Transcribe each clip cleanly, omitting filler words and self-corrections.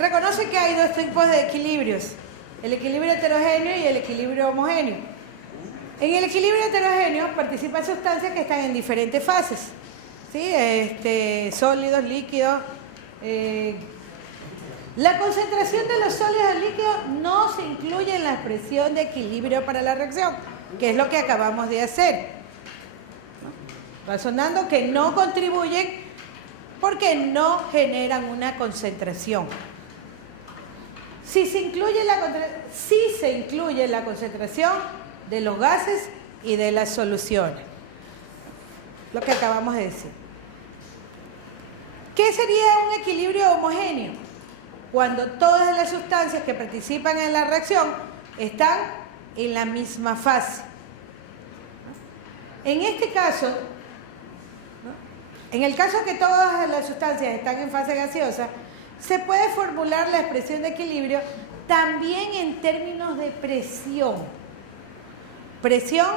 reconoce que hay dos tipos de equilibrios, el equilibrio heterogéneo y el equilibrio homogéneo. En el equilibrio heterogéneo participan sustancias que están en diferentes fases, ¿sí? Sólidos, líquidos. La concentración de los sólidos y líquidos no se incluye en la expresión de equilibrio para la reacción, que es lo que acabamos de hacer, ¿no? Razonando que no contribuyen porque no generan una concentración. Sí se incluye la concentración de los gases y de las soluciones, lo que acabamos de decir. ¿Qué sería un equilibrio homogéneo? Cuando todas las sustancias que participan en la reacción están en la misma fase. En este caso, en el caso que todas las sustancias están en fase gaseosa, se puede formular la expresión de equilibrio también en términos de presión. Presión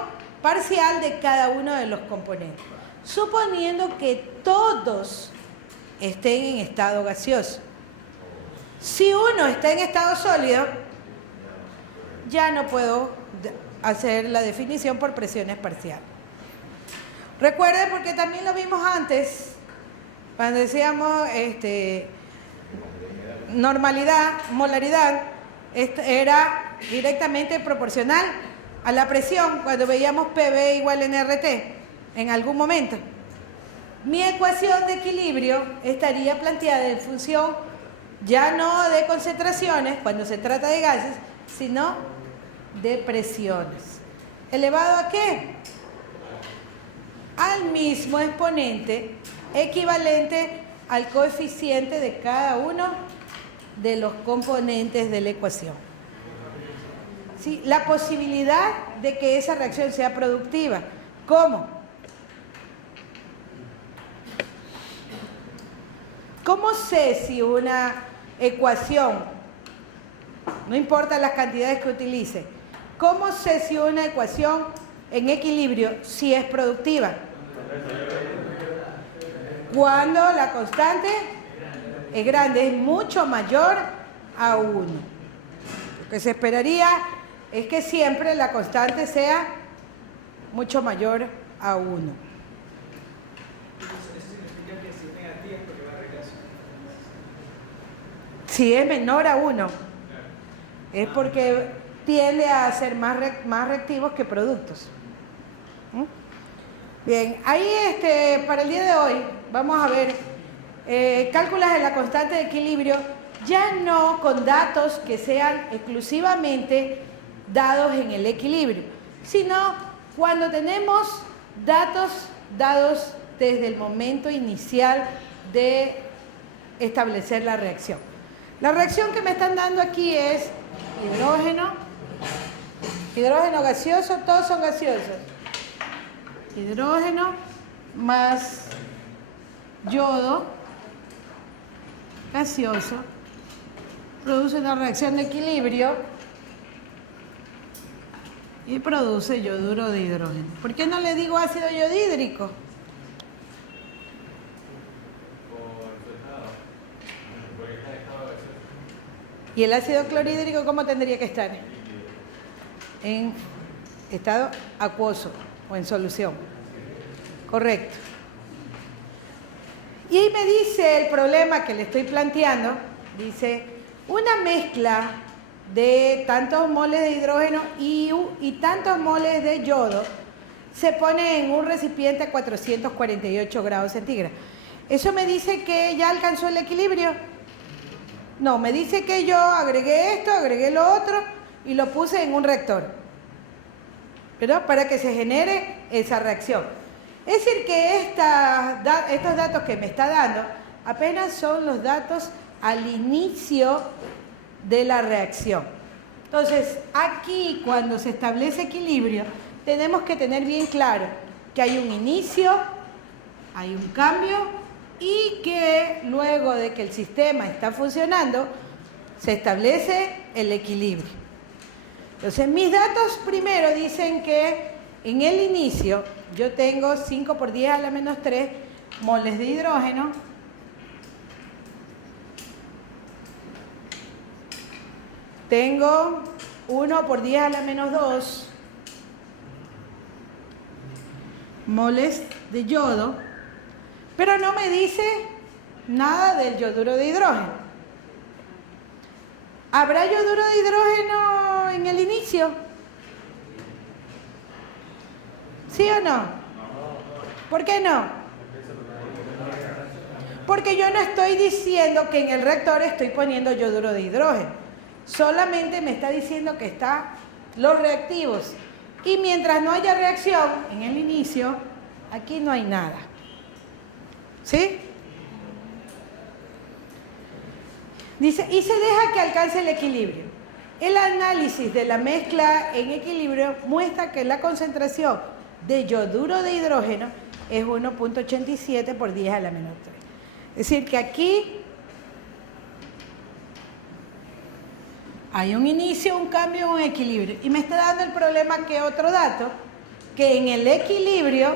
parcial de cada uno de los componentes, suponiendo que todos estén en estado gaseoso. Si uno está en estado sólido, ya no puedo hacer la definición por presiones parciales. Recuerden, porque también lo vimos antes, cuando decíamos normalidad, molaridad, era directamente proporcional a la presión cuando veíamos PV igual NRT en algún momento. Mi ecuación de equilibrio estaría planteada en función ya no de concentraciones, cuando se trata de gases, sino de presiones. ¿Elevado a qué? Al mismo exponente equivalente al coeficiente de cada uno de los componentes de la ecuación. ¿Sí? La posibilidad de que esa reacción sea productiva. ¿Cómo? ¿Cómo sé si una ecuación, no importa las cantidades que utilice, cómo sé si una ecuación en equilibrio si es productiva? Cuando la constante es grande, es mucho mayor a 1. Lo que se esperaría es que siempre la constante sea mucho mayor a 1. Si es menor a 1, es porque tiende a ser más reactivos que productos. Bien, ahí para el día de hoy vamos a ver cálculos de la constante de equilibrio, ya no con datos que sean exclusivamente dados en el equilibrio, sino cuando tenemos datos dados desde el momento inicial de establecer la reacción. La reacción que me están dando aquí es hidrógeno gaseoso, todos son gaseosos. Hidrógeno más yodo gaseoso produce una reacción de equilibrio y produce yoduro de hidrógeno. ¿Por qué no le digo ácido yodhídrico? ¿Y el ácido clorhídrico cómo tendría que estar? En estado acuoso o en solución. Correcto. Y ahí me dice el problema que le estoy planteando, dice, una mezcla de tantos moles de hidrógeno y tantos moles de yodo se pone en un recipiente a 448 grados centígrados. ¿Eso me dice que ya alcanzó el equilibrio? No, me dice que yo agregué esto, agregué lo otro y lo puse en un reactor, ¿verdad? Para que se genere esa reacción. Es decir, que estos datos que me está dando apenas son los datos al inicio de la reacción. Entonces, aquí cuando se establece equilibrio, tenemos que tener bien claro que hay un inicio, hay un cambio y que luego de que el sistema está funcionando, se establece el equilibrio. Entonces, mis datos primero dicen que en el inicio yo tengo 5 por 10 a la menos 3 moles de hidrógeno tengo 1 por 10 a la menos 2 moles de yodo, pero no me dice nada del yoduro de hidrógeno. ¿Habrá yoduro de hidrógeno en el inicio? ¿Sí o no? ¿Por qué no? Porque yo no estoy diciendo que en el reactor estoy poniendo yoduro de hidrógeno. Solamente me está diciendo que están los reactivos. Y mientras no haya reacción en el inicio, aquí no hay nada. ¿Sí? Dice, y se deja que alcance el equilibrio. El análisis de la mezcla en equilibrio muestra que la concentración de yoduro de hidrógeno es 1.87 por 10 a la menos 3. Es decir, que aquí hay un inicio, un cambio, un equilibrio. Y me está dando el problema que otro dato, que en el equilibrio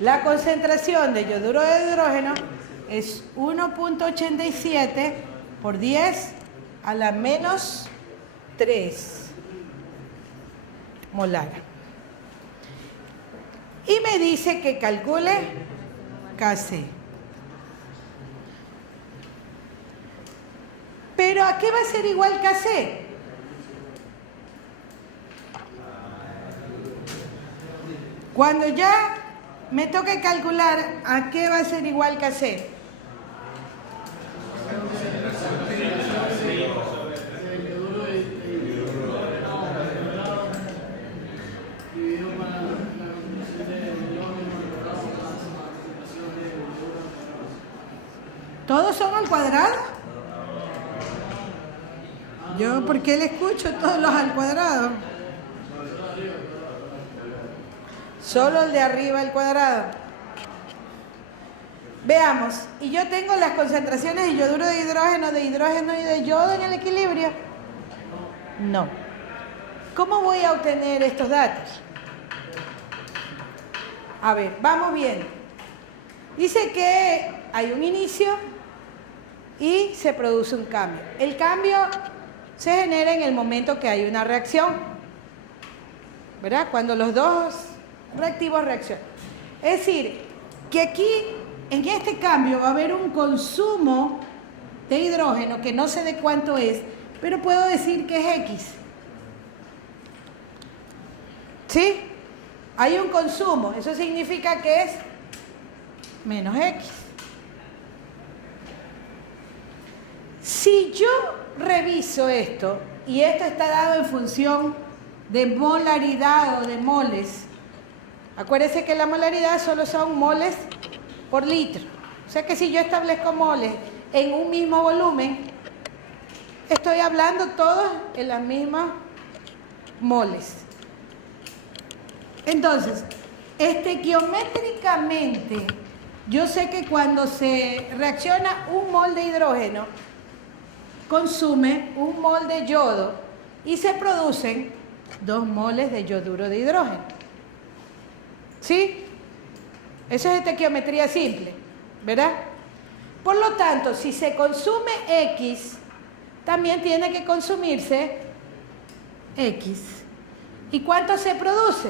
la concentración de yoduro de hidrógeno es 1.87 por 10 a la menos 3 molar. Y me dice que calcule Kc. ¿Pero a qué va a ser igual Kc? Cuando ya me toque calcular a qué va a ser igual Kc. ¿Todos son al cuadrado? Yo, ¿por qué le escucho todos los al cuadrado? Solo el de arriba al cuadrado. Veamos, y yo tengo las concentraciones de yoduro de hidrógeno y de yodo en el equilibrio. No. ¿Cómo voy a obtener estos datos? A ver, vamos bien. Dice que hay un inicio y se produce un cambio. El cambio se genera en el momento que hay una reacción, ¿verdad? Cuando los dos reactivos reaccionan. Es decir, que aquí, en este cambio, va a haber un consumo de hidrógeno, que no sé de cuánto es, pero puedo decir que es X. ¿Sí? Hay un consumo, eso significa que es menos X. Si yo reviso esto, y esto está dado en función de molaridad o de moles, acuérdense que la molaridad solo son moles por litro. O sea que si yo establezco moles en un mismo volumen, estoy hablando todos en las mismas moles. Entonces, estequiométricamente, yo sé que cuando se reacciona un mol de hidrógeno, consume un mol de yodo y se producen 2 moles de yoduro de hidrógeno. ¿Sí? Eso es estequiometría simple, ¿verdad? Por lo tanto, si se consume X, también tiene que consumirse X. ¿Y cuánto se produce?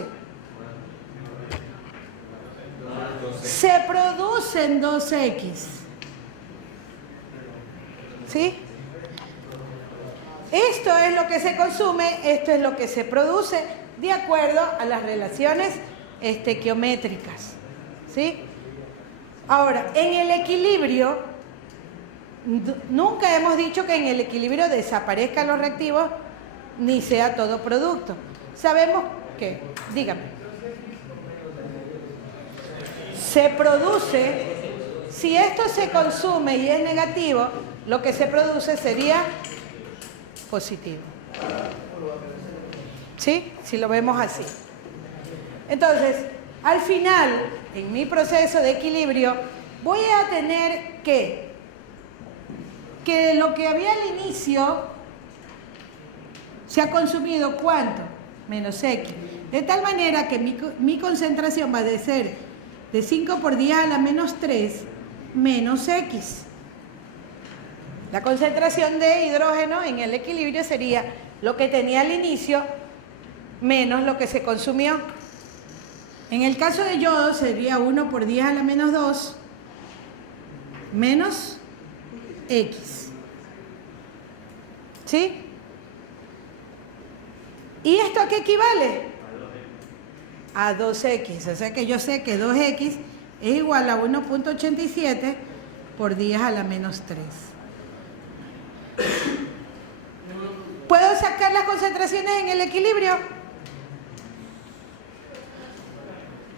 Se producen 2X. ¿Sí? Esto es lo que se consume, esto es lo que se produce, de acuerdo a las relaciones estequiométricas. ¿Sí? Ahora, en el equilibrio, nunca hemos dicho que en el equilibrio desaparezcan los reactivos ni sea todo producto. Sabemos que, dígame, se produce, si esto se consume y es negativo, lo que se produce sería positivo. ¿Sí? Si lo vemos así. Entonces, al final, en mi proceso de equilibrio, voy a tener que lo que había al inicio se ha consumido ¿cuánto? Menos X. De tal manera que mi concentración va a ser de 5 por 10 a la menos 3 menos X. La concentración de hidrógeno en el equilibrio sería lo que tenía al inicio menos lo que se consumió. En el caso de yodo sería 1 por 10 a la menos 2 menos X. ¿Sí? ¿Y esto a qué equivale? A 2X. O sea que yo sé que 2X es igual a 1.87 por 10 a la menos 3. ¿Puedo sacar las concentraciones en el equilibrio?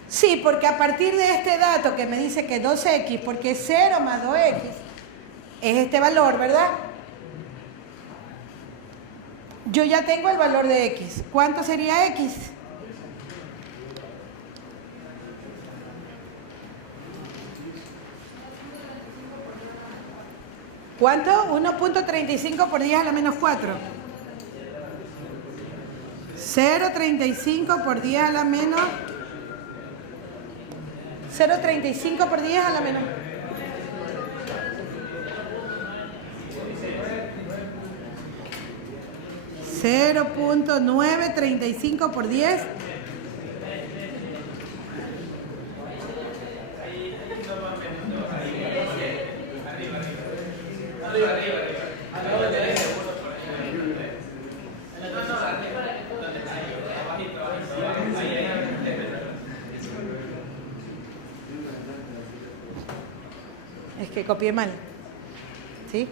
Sí, porque a partir de este dato que me dice que 2X, porque 0 más 2X es este valor, ¿verdad? Yo ya tengo el valor de X. ¿Cuánto sería X? ¿Cuánto? 1.35 por 10 a la menos 4. 0.35 por 10 a la menos... 0.35 por 10 a la menos... 0.935 por 10. Es que copié mal. ¿Sí?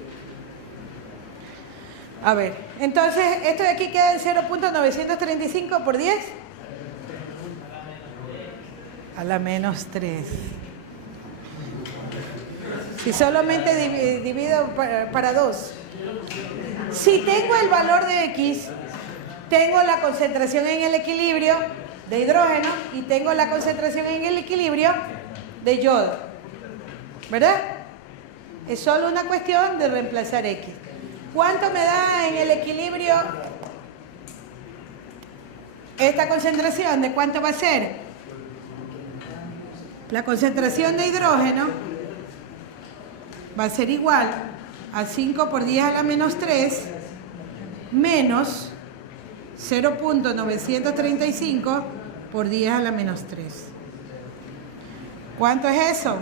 A ver, entonces, esto de aquí queda en 0.935 por 10 a la menos 3. Si solamente divido para 2. Si tengo el valor de X, tengo la concentración en el equilibrio de hidrógeno y tengo la concentración en el equilibrio de yodo. ¿Verdad? Es solo una cuestión de reemplazar X. ¿Cuánto me da en el equilibrio esta concentración? ¿De cuánto va a ser? La concentración de hidrógeno va a ser igual a 5 por 10 a la menos 3 menos 0.935 por 10 a la menos 3. ¿Cuánto es eso?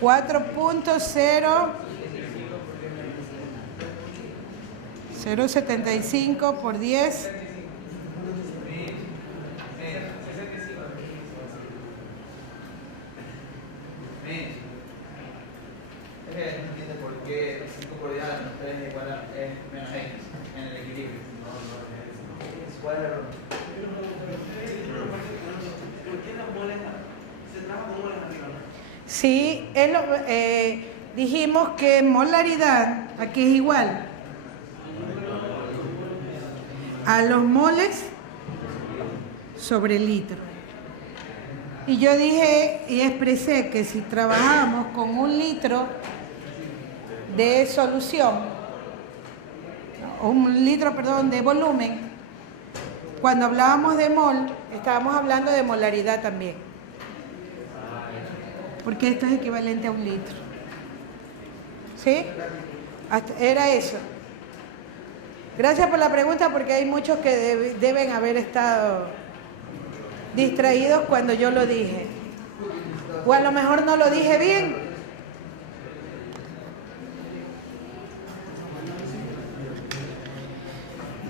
4.075 por 10 por qué 5 por 10 a la menos 3 es igual a menos X en el equilibrio. ¿Cuál es el error? ¿Por qué las moles se trabaja con moles arriba? Sí, dijimos que molaridad aquí es igual a los moles sobre litro. Y yo dije y expresé que si trabajamos con 1 litro de solución, o 1 litro, perdón, de volumen, cuando hablábamos de mol, estábamos hablando de molaridad también. Porque esto es equivalente a 1 litro. ¿Sí? Era eso. Gracias por la pregunta, porque hay muchos que deben haber estado distraídos cuando yo lo dije. O a lo mejor no lo dije bien.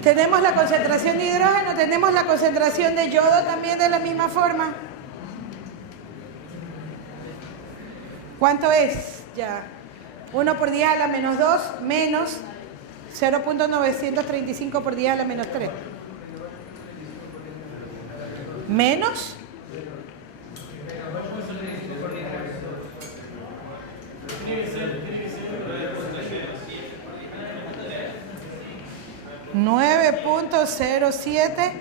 Tenemos la concentración de hidrógeno, tenemos la concentración de yodo también de la misma forma. ¿Cuánto es? Ya. 1 por 10 a la menos 2 menos 0.935 por 10 a la menos 3. Menos 9.07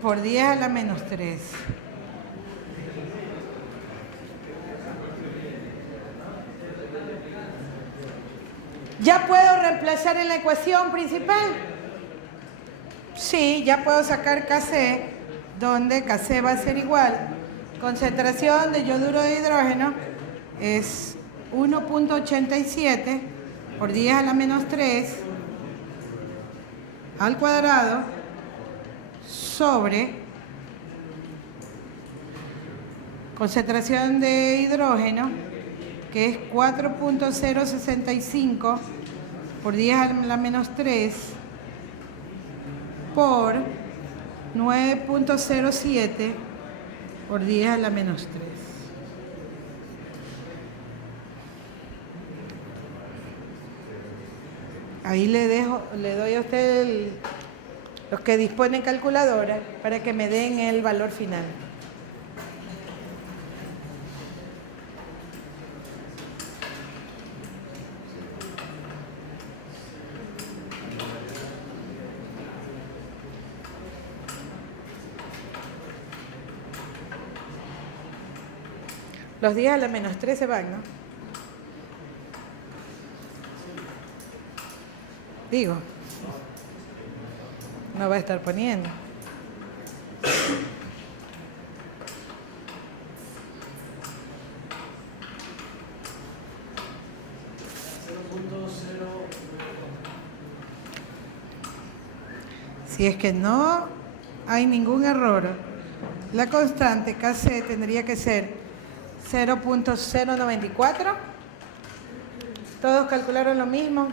por 10 a la menos 3. ¿Ya puedo reemplazar en la ecuación principal? Sí, ya puedo sacar Kc, donde Kc va a ser igual, concentración de yoduro de hidrógeno es 1.87 por 10 a la menos 3 al cuadrado sobre concentración de hidrógeno, que es 4.065 por 10 a la menos 3 por 9.07 por 10 a la menos 3. Ahí le doy a usted los que disponen calculadora para que me den el valor final. Los 10 a la menos 3 se van, ¿no? Digo, no va a estar poniendo. Si es que no hay ningún error, la constante Kc tendría que ser 0.094. ¿Todos calcularon lo mismo?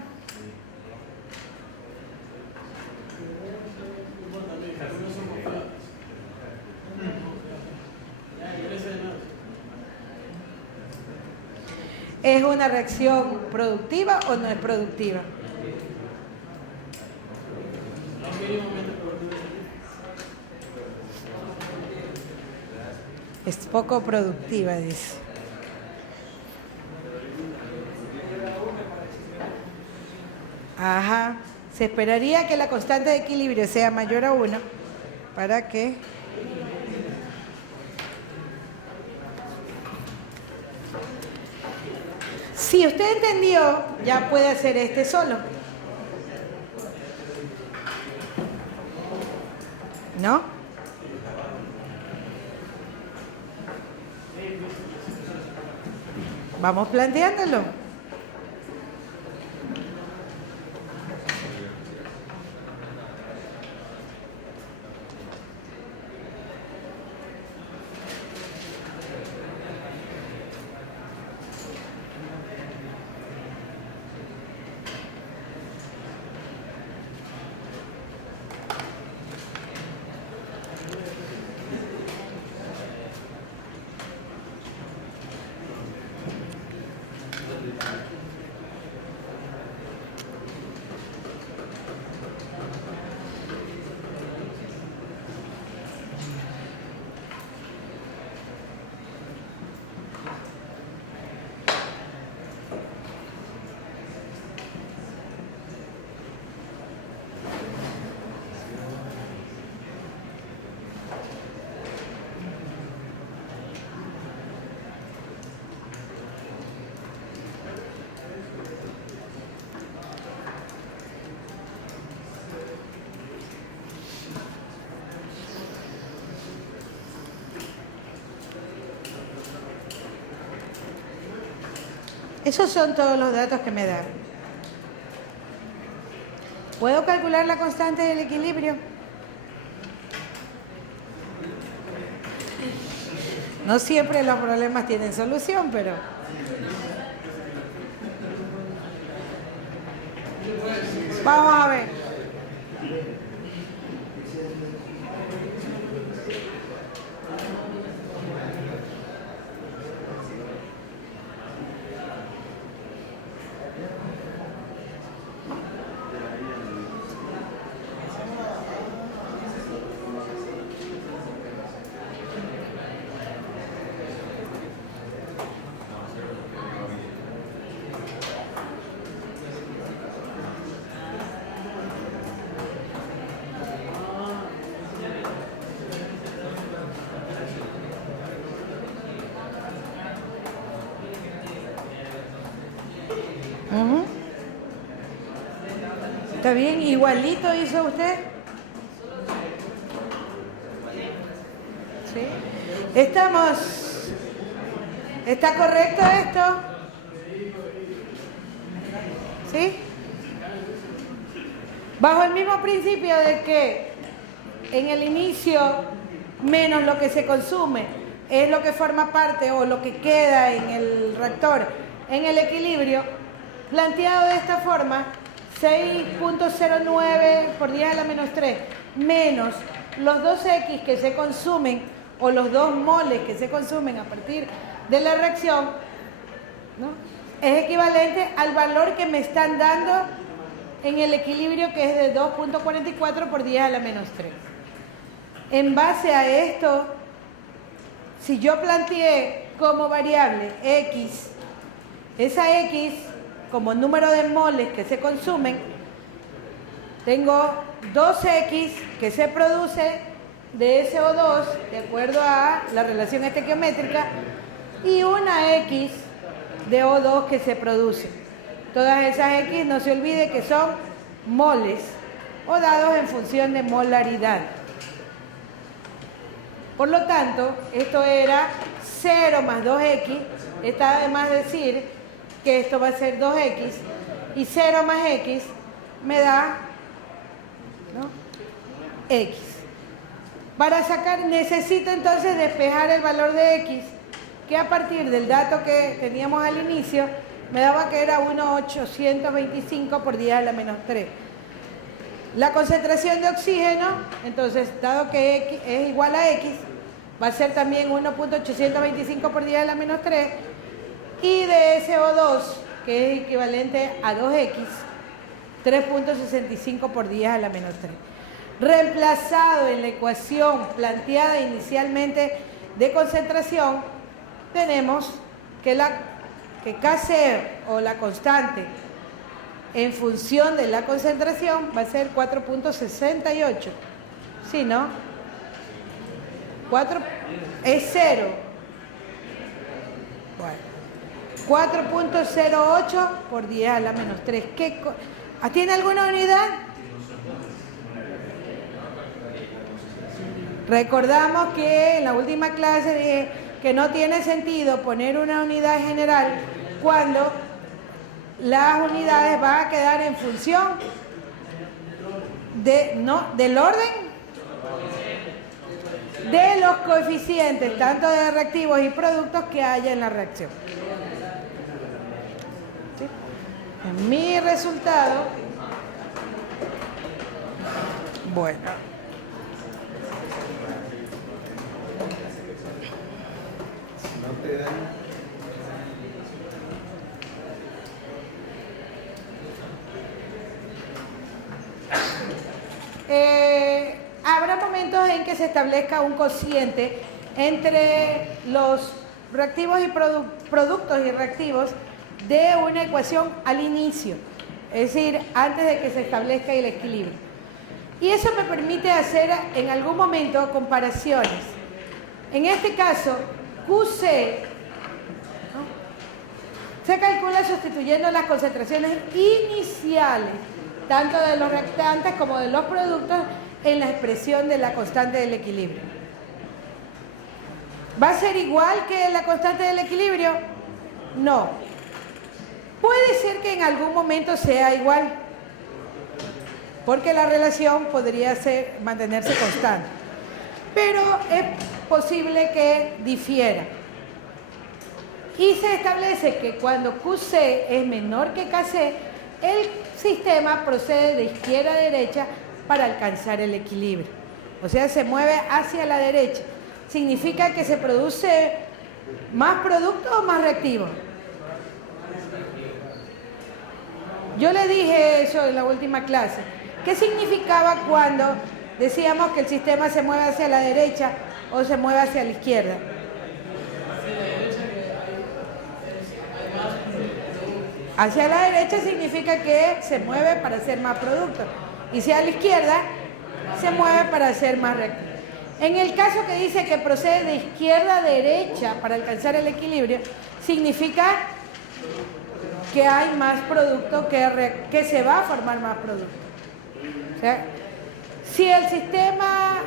¿Es una reacción productiva o no es productiva? Es poco productiva, dice. Ajá. Se esperaría que la constante de equilibrio sea mayor a 1 para que... Si usted entendió, ya puede hacer este solo. ¿No? Vamos planteándolo. Esos son todos los datos que me dan. ¿Puedo calcular la constante del equilibrio? No siempre los problemas tienen solución, pero... Vamos a ver. ¿Está bien? ¿Igualito hizo usted? ¿Sí? Estamos. ¿Está correcto esto? ¿Sí? Bajo el mismo principio de que en el inicio menos lo que se consume es lo que forma parte o lo que queda en el reactor en el equilibrio, planteado de esta forma, 6.09 por 10 a la menos 3 menos los 2x que se consumen o los 2 moles que se consumen a partir de la reacción, ¿no?, es equivalente al valor que me están dando en el equilibrio, que es de 2.44 por 10 a la menos 3. En base a esto, si yo planteé como variable x, esa x como número de moles que se consumen, tengo 2x que se produce de SO2 de acuerdo a la relación estequiométrica y una x de O2 que se produce. Todas esas x, no se olvide que son moles o dados en función de molaridad. Por lo tanto, esto era 0 más 2x, está además decir que esto va a ser 2x, y 0 más x me da, ¿no?, x. Para sacar, necesito entonces despejar el valor de x, que a partir del dato que teníamos al inicio, me daba que era 1.825 por 10 a la menos 3. La concentración de oxígeno, entonces, dado que x es igual a x, va a ser también 1.825 por 10 a la menos 3, y de SO2, que es equivalente a 2x, 3.65 por 10 a la menos 3. Reemplazado en la ecuación planteada inicialmente de concentración, tenemos que Kc o la constante en función de la concentración va a ser 4.68. ¿Sí, no? 4 es 0. Bueno. 4.08 por 10 a la menos 3. ¿Tiene alguna unidad? Recordamos que en la última clase dije que no tiene sentido poner una unidad general cuando las unidades van a quedar en función del orden de los coeficientes, tanto de reactivos y productos que haya en la reacción. ¿Sí? En mi resultado, bueno. Habrá momentos en que se establezca un cociente entre los reactivos y productos y reactivos de una ecuación al inicio, es decir, antes de que se establezca el equilibrio. Y eso me permite hacer en algún momento comparaciones. En este caso, QC, ¿no?, se calcula sustituyendo las concentraciones iniciales, tanto de los reactantes como de los productos, en la expresión de la constante del equilibrio. ¿Va a ser igual que la constante del equilibrio? No. Puede ser que en algún momento sea igual, porque la relación podría mantenerse constante, pero es posible que difiera. Y se establece que cuando QC es menor que KC, el sistema procede de izquierda a derecha para alcanzar el equilibrio. O sea, se mueve hacia la derecha. ¿Significa que se produce más producto o más reactivo? Yo le dije eso en la última clase. ¿Qué significaba cuando decíamos que el sistema se mueve hacia la derecha o se mueve hacia la izquierda? Hacia la derecha significa que se mueve para hacer más producto. Y si a la izquierda, se mueve para hacer más reactivo. En el caso que dice que procede de izquierda a derecha para alcanzar el equilibrio, significa que hay más producto, que se va a formar más producto. O sea, si el sistema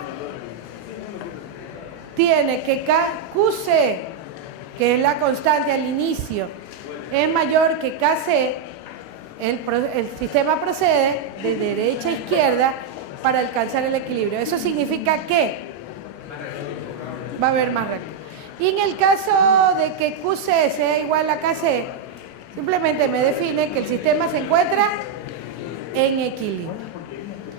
tiene que QC, que es la constante al inicio, es mayor que KC, el sistema procede de derecha a izquierda para alcanzar el equilibrio. Eso significa que va a haber más rápido. Y en el caso de que QC sea igual a KC, simplemente me define que el sistema se encuentra en equilibrio.